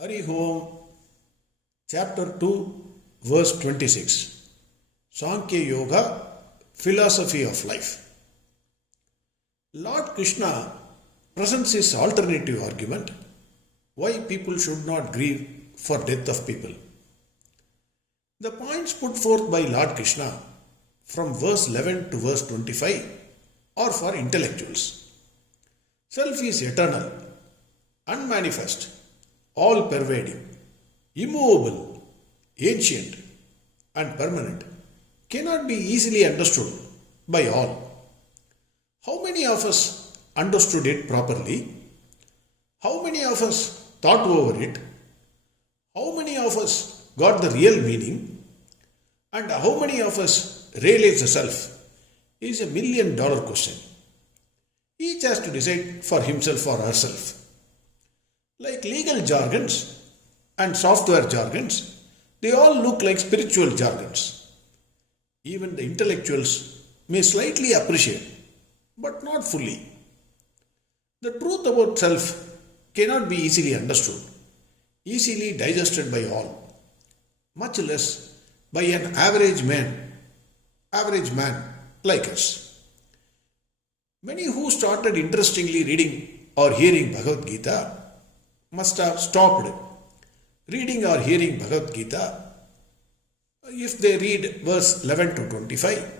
Hari Om, Ch.2 Verse.26, Sankhya Yoga, Philosophy of Life. Lord Krishna presents his alternative argument why people should not grieve for death of people. The points put forth by Lord Krishna from verse 11 to verse 25 are for intellectuals. Self is eternal, unmanifest, all-pervading, immovable, ancient, and permanent, cannot be easily understood by all. How many of us understood it properly? How many of us thought over it? How many of us got the real meaning? And how many of us realize the self is $1 million question. Each has to decide for himself or herself. Like legal jargons and software jargons, they all look like spiritual jargons. Even the intellectuals may slightly appreciate, but not fully. The truth about self cannot be easily understood, easily digested by all, much less by an average man like us. Many who started interestingly reading or hearing Bhagavad Gita must have stopped reading or hearing Bhagavad Gita if they read verse 11 to 25,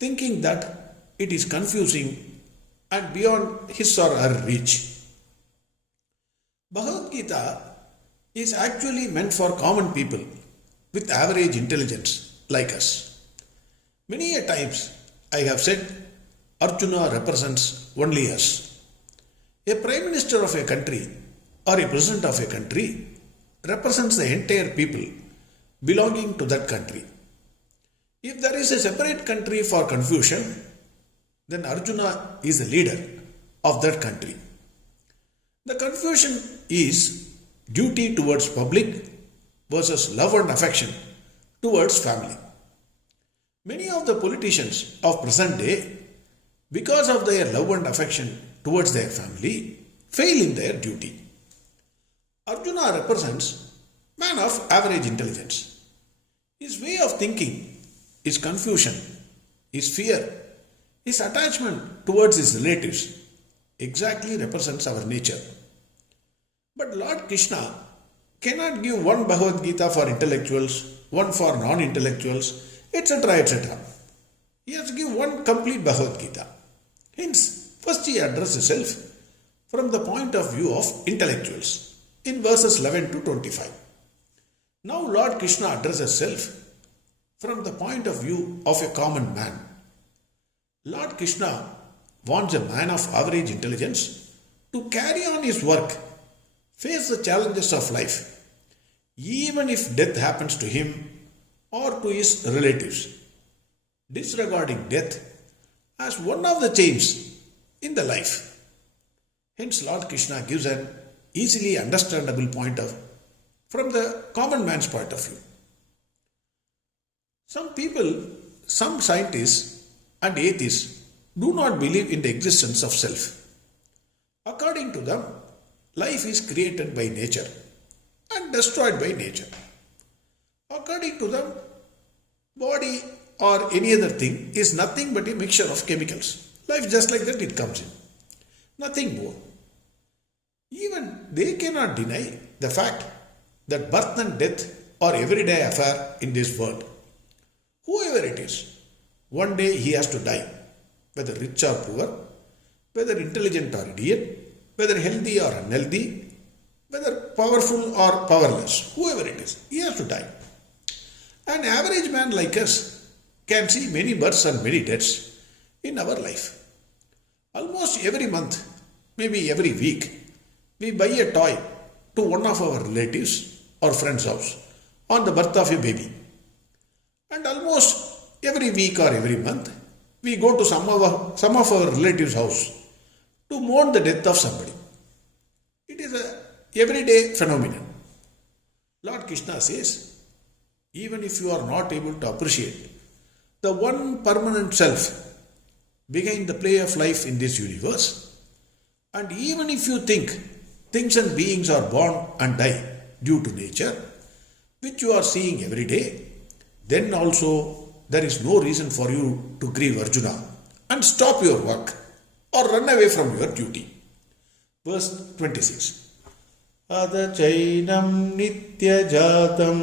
thinking that it is confusing and beyond his or her reach. Bhagavad Gita is actually meant for common people with average intelligence like us. Many a times I have said Arjuna represents only us. A prime minister of a country or a president of a country represents the entire people belonging to that country. If there is a separate country for confusion, then Arjuna is the leader of that country. The confusion is duty towards public versus love and affection towards family. Many of the politicians of present day, because of their love and affection towards their family, fail in their duty. Arjuna represents man of average intelligence. His way of thinking, his confusion, his fear, his attachment towards his relatives exactly represents our nature. But Lord Krishna cannot give one Bhagavad Gita for intellectuals, one for non-intellectuals, etc. etc. He has to give one complete Bhagavad Gita. Hence, first he addresses self from the point of view of intellectuals in verses 11 to 25. Now Lord Krishna addresses self from the point of view of a common man. Lord Krishna wants a man of average intelligence to carry on his work, face the challenges of life, even if death happens to him or to his relatives, disregarding death as one of the chains in the life. Hence Lord Krishna gives an easily understandable point of from the common man's point of view. Some people, some scientists and atheists do not believe in the existence of self. According to them, life is created by nature and destroyed by nature. According to them, body or any other thing is nothing but a mixture of chemicals. Life just like that it comes in. Nothing more. Even they cannot deny the fact that birth and death are everyday affair in this world. Whoever it is, one day he has to die, whether rich or poor, whether intelligent or idiot, whether healthy or unhealthy, whether powerful or powerless, whoever it is, he has to die. An average man like us can see many births and many deaths in our life. Almost every month, maybe every week, we buy a toy to one of our relatives or friend's house on the birth of a baby. And almost every week or every month, we go to some of our relatives' house to mourn the death of somebody. It is an everyday phenomenon. Lord Krishna says, even if you are not able to appreciate the one permanent self behind the play of life in this universe, and even if you think things and beings are born and die due to nature, which you are seeing every day, then also there is no reason for you to grieve Arjuna and stop your work or run away from your duty. Verse 26. Ada chainam nitya jatam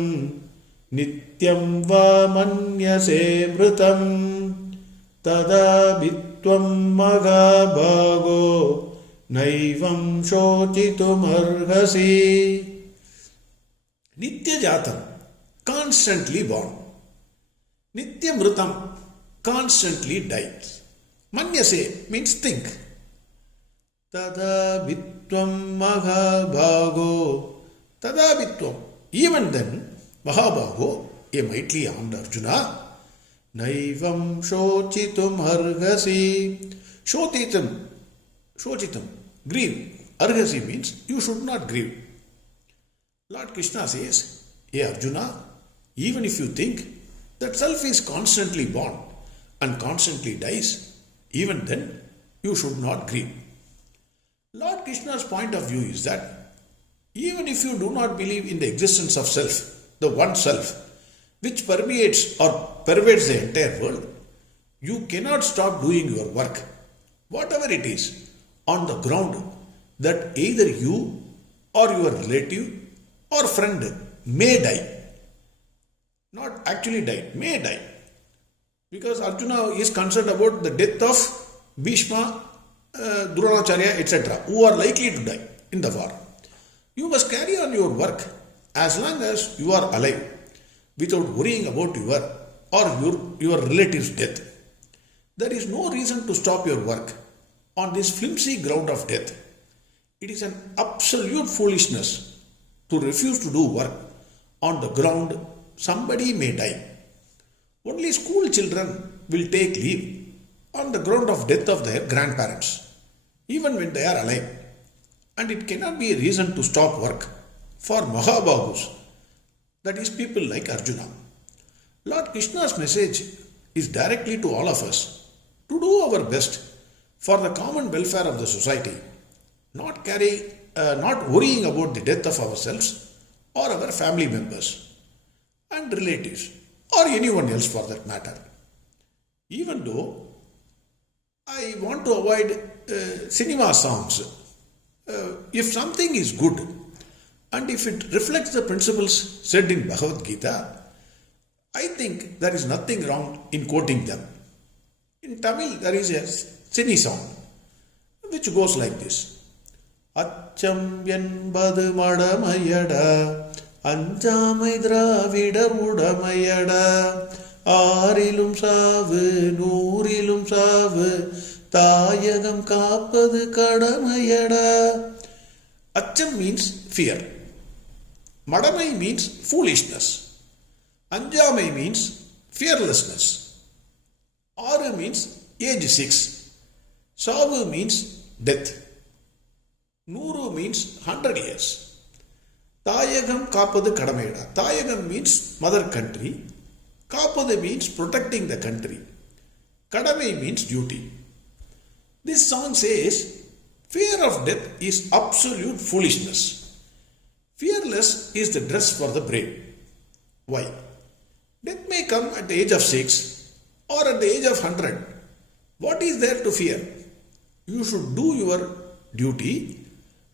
nityam va manyase mritam tada bitvam magabhago naivam shochitum arhasi. Nitya jatam, constantly born. Nitya mritam, constantly dies. Manyase means think. Tada vitvam mahabhago. Tada vitvam. Even then, Mahabhago, a mightily armed Arjuna, naivam shochitum arhasi. Shochitum, grieve. Arhasi means you should not grieve. Lord Krishna says, hey Arjuna, even if you think that self is constantly born and constantly dies, even then you should not grieve. Lord Krishna's point of view is that even if you do not believe in the existence of self, the one self, which permeates or pervades the entire world, you cannot stop doing your work, whatever it is, on the ground that either you or your relative or friend may die. Not actually die, may die. Because Arjuna is concerned about the death of Bhishma, Dronacharya, etc., who are likely to die in the war. You must carry on your work as long as you are alive, without worrying about your relative's death. There is no reason to stop your work on this flimsy ground of death. It is an absolute foolishness to refuse to do work on the ground somebody may die. Only school children will take leave on the ground of death of their grandparents, even when they are alive. And it cannot be a reason to stop work for Mahabhagos, that is, people like Arjuna. Lord Krishna's message is directly to all of us to do our best for the common welfare of the society, not worrying about the death of ourselves or our family members and relatives or anyone else for that matter. Even though I want to avoid cinema songs, if something is good and if it reflects the principles said in Bhagavad Gita, I think there is nothing wrong in quoting them. In Tamil, there is a cine song which goes like this. Acham yenbadu madamayada anjamai dravida udamayada ஆறிலும் சாவு நூறிலும் சாவு தாயகம் காப்பது கடமையடா. Acham means fear. Madamai means foolishness. Anjamai means fearlessness. Aru means age 6. Savu means death. Nuru means 100 years. Tayagam காப்பது கடமையடா. Tayagam means mother country. Kapadu means protecting the country. Kadamai means duty. This song says, fear of death is absolute foolishness. Fearless is the dress for the brave. Why? Death may come at the age of 6 or at the age of 100. What is there to fear? You should do your duty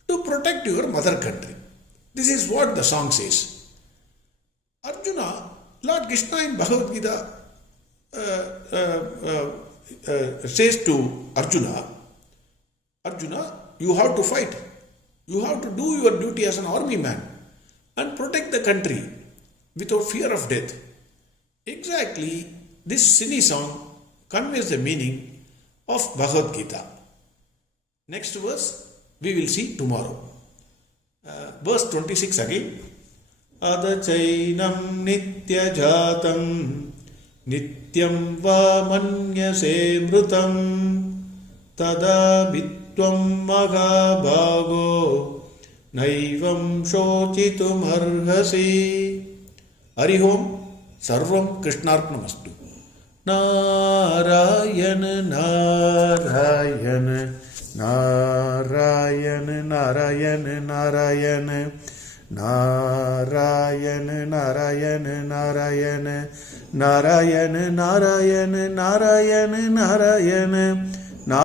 to protect your mother country. This is what the song says. Arjuna, Lord Krishna in Bhagavad Gita says to Arjuna, you have to fight. You have to do your duty as an army man and protect the country without fear of death. Exactly, this cine song conveys the meaning of Bhagavad Gita. Next verse we will see tomorrow. Verse 26 again. Adachainam nitya jatam nityam va manyase mrutam tada vitvam magabhago naivam shochitum arhasi. Hari Om, Sarvam Krishnarpnamastu. Narayana Narayana Narayana Narayana Narayana Narayana Narayana Narayana Narayana Narayana Narayana Narayana